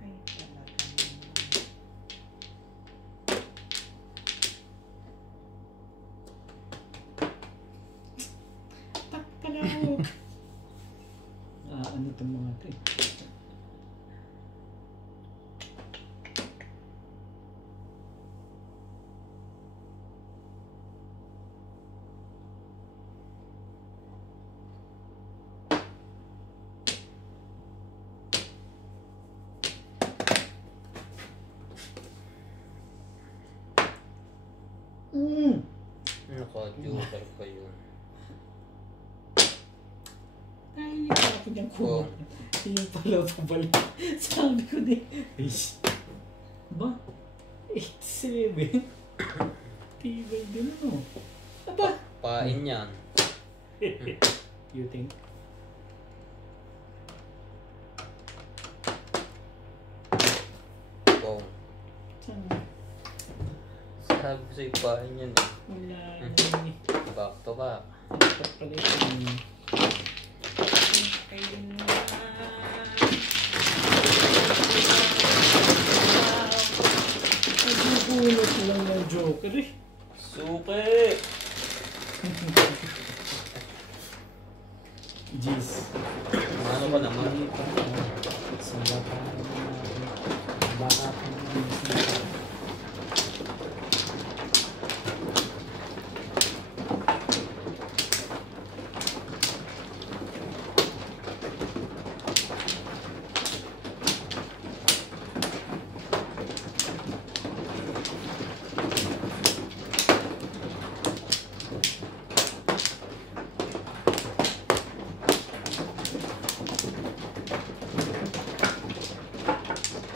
Ay, talaga. Takpala mo. Ano itong mga ito eh. Naka-joker pa yun. Ay, ako niyang Oh. Yung pala pabalik. Sabi ko din. Ba? 87? Tibay din ano? Aba? Pain yan. You think? Boom. Saan? Sabi ko sa'yo, pain yan eh. Wala na eh. Back to back. Dapat pala ito. Ayun na. Nagugulot lang ng joker eh. Suki! Jeez. Ano ka naman? Sila pa natin. Baka pa natin.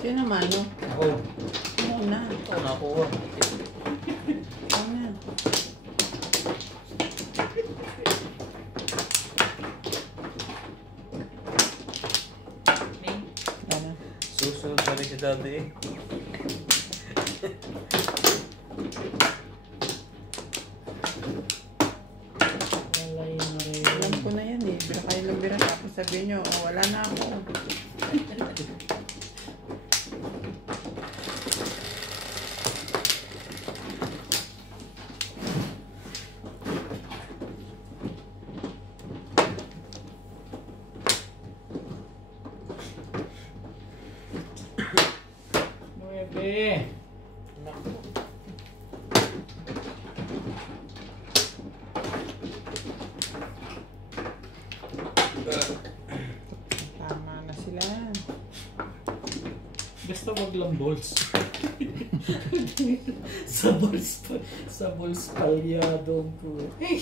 Sino mano? Ako. Ano na? Ito, nakuha. Ano na? Ano? Susunod pa rin si daddy eh. Walay na rin. Alam ko na yan eh. Bira kayo lang bira. Tapos sabihin nyo, oh, wala na ako. Nuebe. Tama na sila. Basta wag lang balls. sa balls palyado ko. Eh!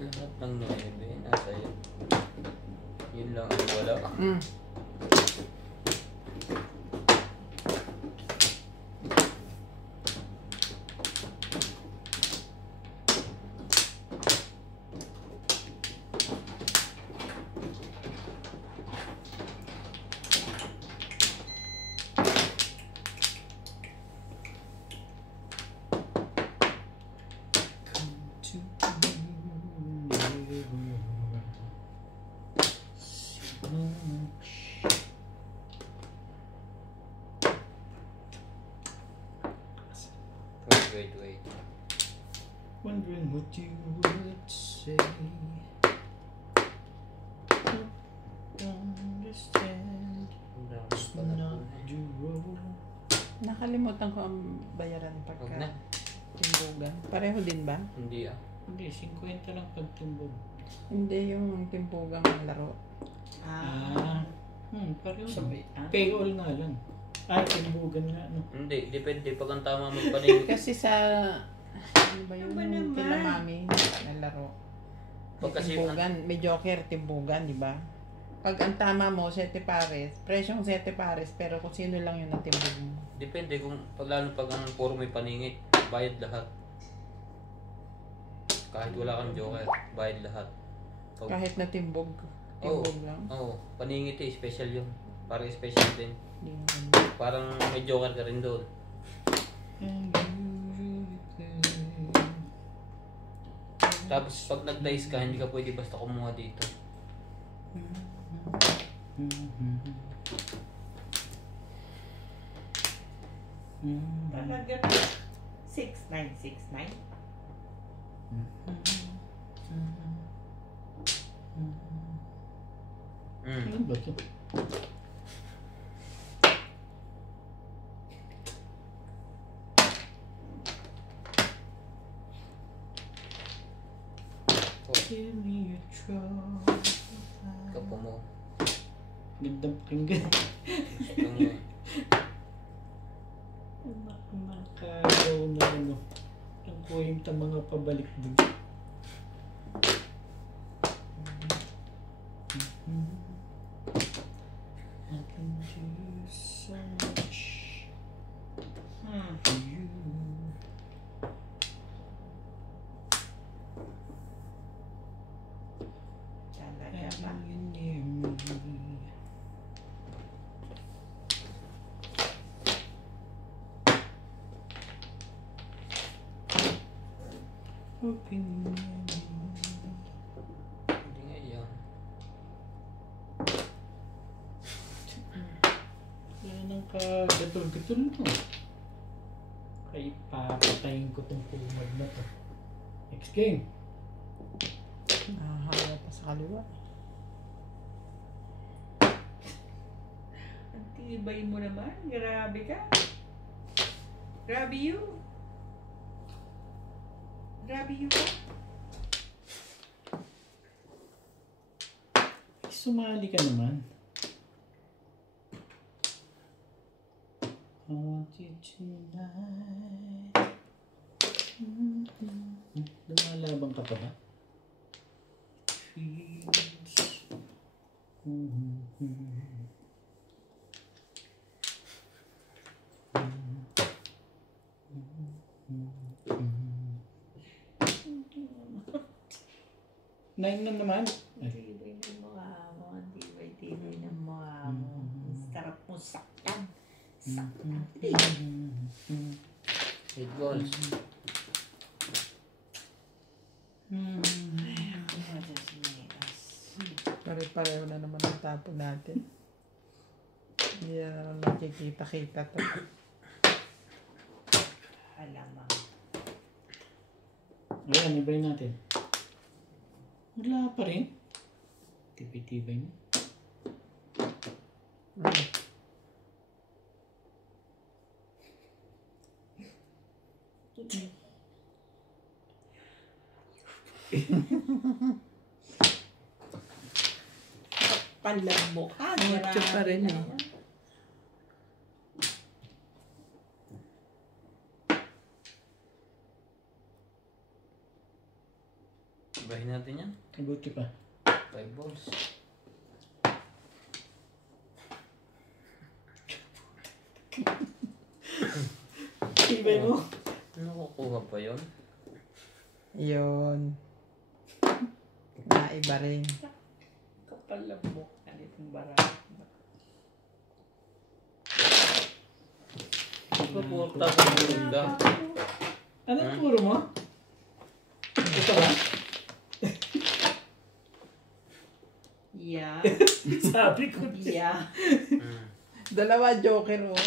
Lahat ng 9 nasa yun. Yun lang ang wala. Mm. Wait. Wondering what you would say. Understand it's not your role. Nakalimutan ko ang bayaran Huwag pagka na. timbugan. Pareho din ba? Hindi ah. Hindi, 50 lang pagtumbog. Hindi yung timbugang laro. Pareho sabay. Payroll nga lang. Ay, timbugan nga, no? Hindi, depende pag ang tama magpaningin. Kasi sa Ano ba yung Ano ba naman? kila mami na laro? May Pag kasi, timbugan, may joker, timbugan, di ba? Pag ang tama mo, 7 pares, presyong 7 pares, pero kung sino lang yung natimbog mo. depende kung lalo pag ang puro may paningit, bayad lahat. Kahit wala kang joker, bayad lahat. Pag, Kahit natimbog, timbog lang. Oo, paningit eh, special yun. Parang special din. Hindi naman. Parang may joker ka rin doon. Tapos pag nag-dice ka, hindi ka pwede basta kumuha dito. Talaga 6969. Ano ba ito? Give me a try. Kapo mo. Gandang pakinggan. Gusto mo eh. Nakagaw na ano. Ang kwenta mga pabalik din. I can do so much for you. Talaga ba? Having you near me. Hoping you near me. Hindi nga yan. Yan ang kagatol-gatol mo. Kaya papatayin ko tong pumag na to. Next game. Nakahaya pa sa kaliwa. Ang tibay mo naman. Grabe ka. Grabe you. Grabe you ka. Sumali ka naman. I want you tonight. Lumalaban ka pa ba? Feels. Nine na naman. Ay. Tibay ng mukha mo. Tibay ng mukha mo. Sarap mo saktan. Saktan. 8 balls. Pare-pareho na naman ang tapo natin. Hindi na naman makikita-kita to. Alamang. Ayan, ibay natin. Wala pa rin. Tibay-tibay mo. Palambok ka. Mucho pa rin eh. Ibahin natin yan. Mabuti pa. 5 balls. Tibay mo. Nakukuha pa yun? Yun. Naiba rin. Kapalambok ka nitong bara. Papunta ko yung daw. Anong puro mo? Ito ba? Yeah. Sabi ko. Yeah. Dalawa joker oh.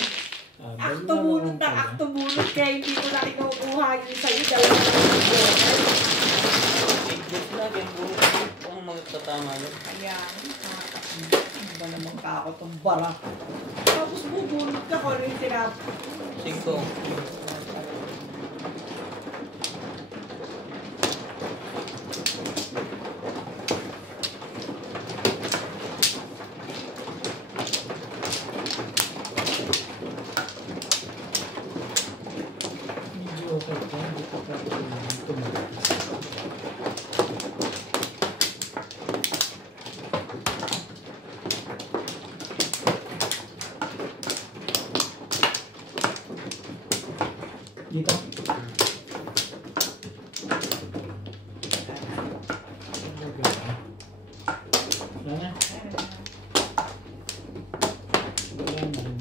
Akto bunot na akto bunot. Kaya hindi ko na kinukuha yung sa'yo. Dalawa na yung joker. 8 balls na, kaya kung magtatama yun. Ayan. Ano ba naman ka ako itong bara? Tapos bubunot ka ko rin sinabi. 5. Medyo okay ka. Hindi ka pa. Dito. Wala na. Wala na rin.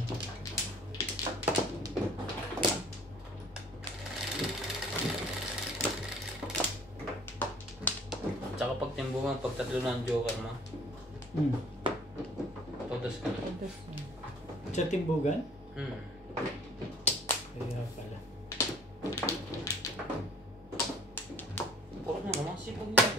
Tsaka pag timbungan, pag tatlo na ang joker mo, todos ka na. Todos na. Sa timbugan? Kaya pala. Puro na naman sipag yan.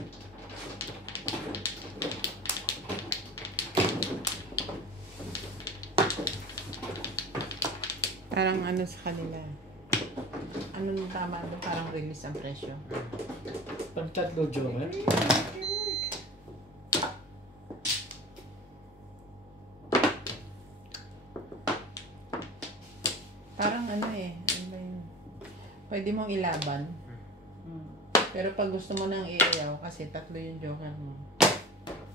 Parang ano sa kanila. Ano nung tama doon? Parang release ang presyo. Pag tatlo joker? Parang ano eh. Ano ba yun? Pwede mong ilaban. Pero pag gusto mo nang iayaw, kasi tatlo yung joker mo.